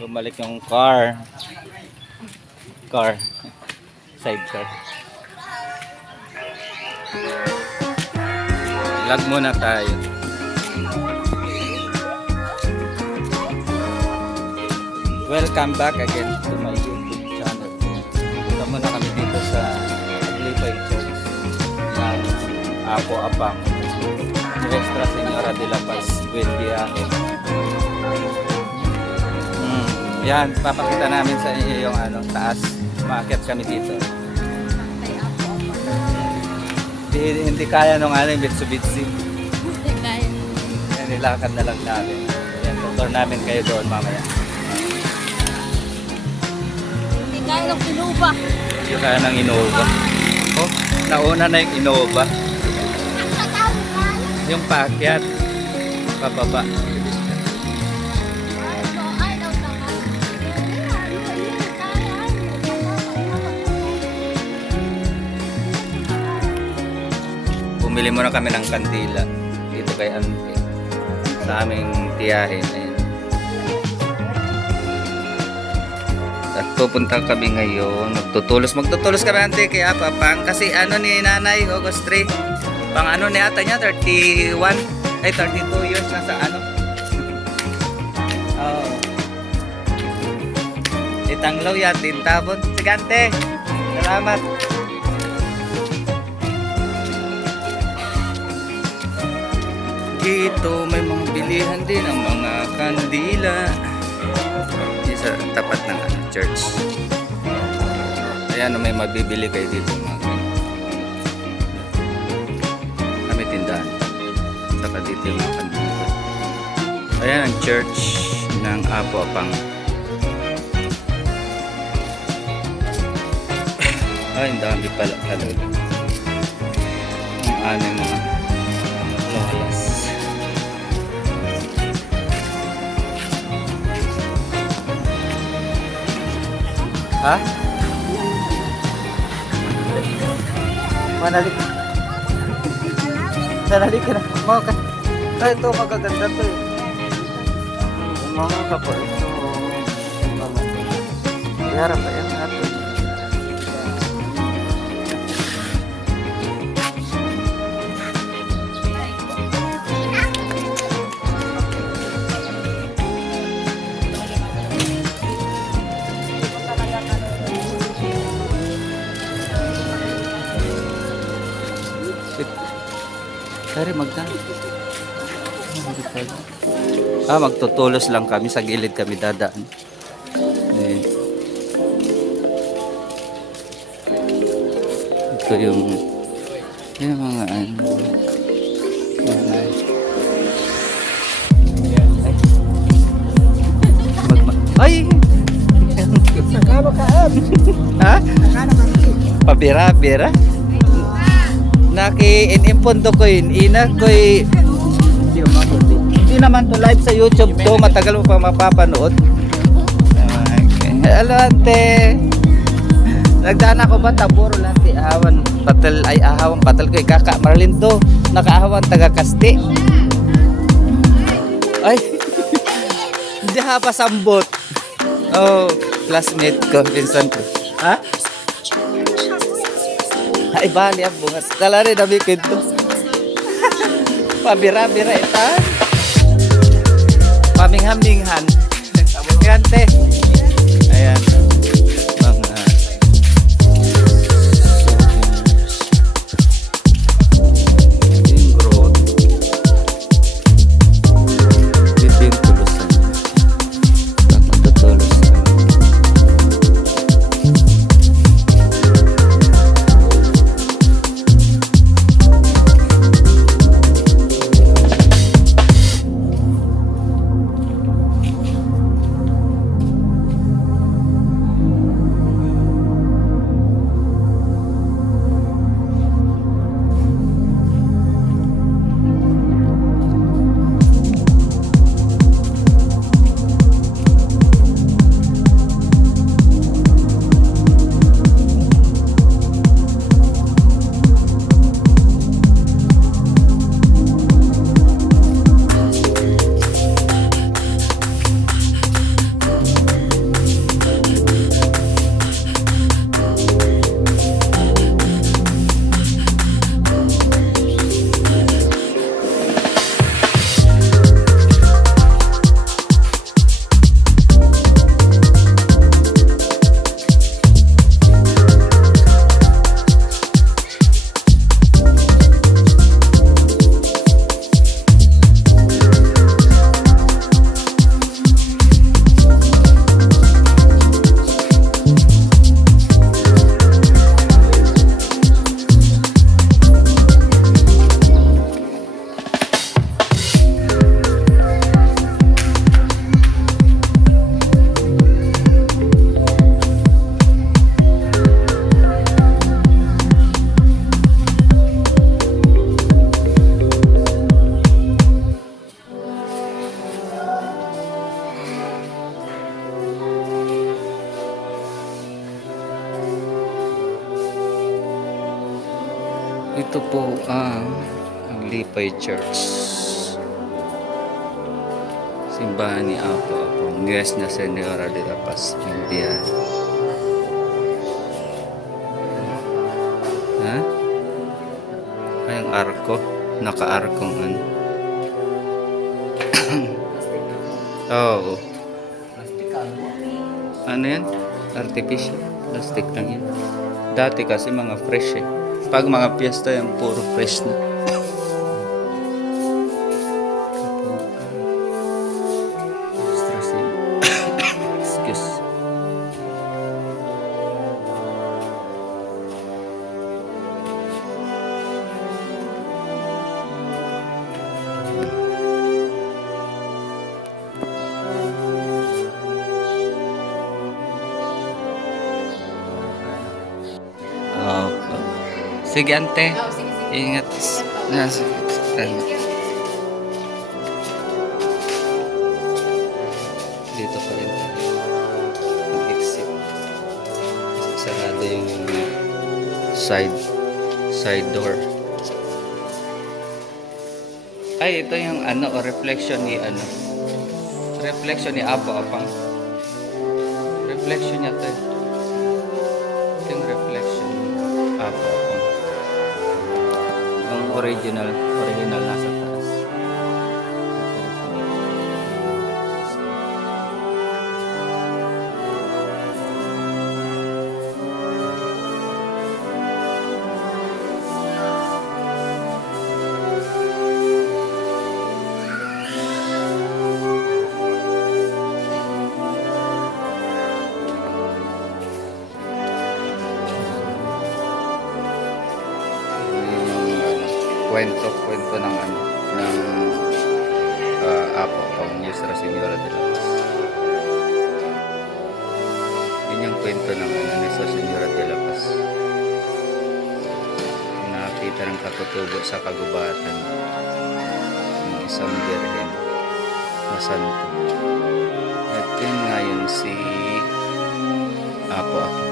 Bumalik yung car. Sidecar. Vlog muna tayo. Welcome back again to my YouTube channel. Punta muna kami dito sa Aglipay Church ng Apo Apang, Nuestra Señora de la Paz, Buendia. Yan, papakita namin sa inyo yung taas. Maakyat kami dito. Hindi kaya nung yung Mitsubishi. Hindi kaya. Yan, nilakad na lang namin. Yan, tutor namin kayo doon mamaya. Hindi kaya ng Innova. Hindi kaya ng Innova. Oh, nauna na yung Innova. Yung paakyat. Pababa. Bumili muna kami ng kandila dito kay Ante sa aming tiyahin. Ayan. At pupunta kami ngayon, magtutulos kami Ante kay Apapang kasi ni Nanay August 3 pang ni ata niya 32 years na sa oh. Itanglaw yan, tintabon. Sige Ante, salamat. Dito may mga bilihan din ng mga kandila. Di sa tapat ng church. Ayan, may mabibili kayo dito mga kami tindahan. Saka dito yung mga kandila. Ayan ang church ng Apo Apang. Ay, ang dami pala kalula. Ang mga loyas. Ha? Manalik. Manalik ka na. Mga ka. Ay, ito magaganda to eh. Mga ka po. Ito. Iharap ba yan natin? Kaya magkano? Magtutulos lang kami. Sa gilid kami dadaan. Eh. Ito yung mga ay! Ha? Pabira-bira? Naki-inimpondo ko yun. Ina ko hindi naman to live sa YouTube to. Matagal mo pa mapapanood. Okay. Hello Ante. Nagdaan ako ba taburo lang ti ahawan patal ko kaka Marlindo. Nakaahawan taga Kasti. Ay. Hindi ha pasambot. Oh, classmate ko, Vincent ko. Ha? Ay bali ang bungas. Tala rin namin kwento. Pabira-bira ita. Pamingham-minghan. Yan te. Ayan. Mga yung growth. Dito yung tulusan. Magtutulos. Ito po ang Lipay Church. Simbahan ni Apo Nuestra Señora de la Paz, India. Ha? Ay, ang arko. Naka-arkong ano. Oo. Ano yan? Artificial. Plastic lang yan. Dati kasi mga fresh eh. Pag mga piyesta yung puro fresh na. Excuse. Opo. Sige, ante. Oh, sige, sige. Ingat. Sige. Dito pa rin tayo. Mag-exit. Sarado yung side door. Ay, ito yung ano, reflection ni ano. Reflection ni Apo Apang. Reflection niya to. Ito yung reflection ni Apo Apang. Yung original nasa taas. Kwento ng ano, ng Apo pang Nuestra Señora de la Paz. Yun yung kwento ng ano, Nuestra Señora de la Paz. Nakita ng katutubo sa kagubatan ng isang birhen na santo. At yun nga yun si Apo.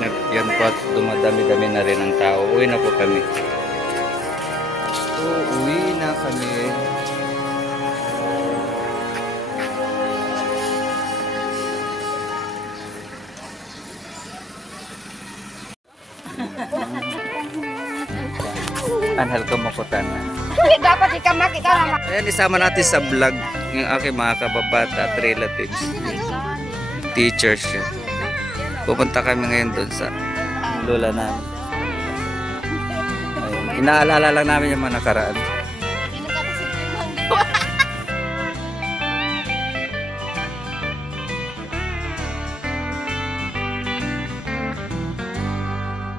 At yan po at dumadami-dami na rin ang tao. Uwi na po kami. Uwi na kami. Anhal ko makutan. Dapat ikamak, ikaw naman. Ayan, isama natin sa vlog ng aking mga kababata at relatives. Teachers siya. Pupunta kami ngayon doon sa lola namin. Ayun. Inaalala lang namin yung mga nakaraan.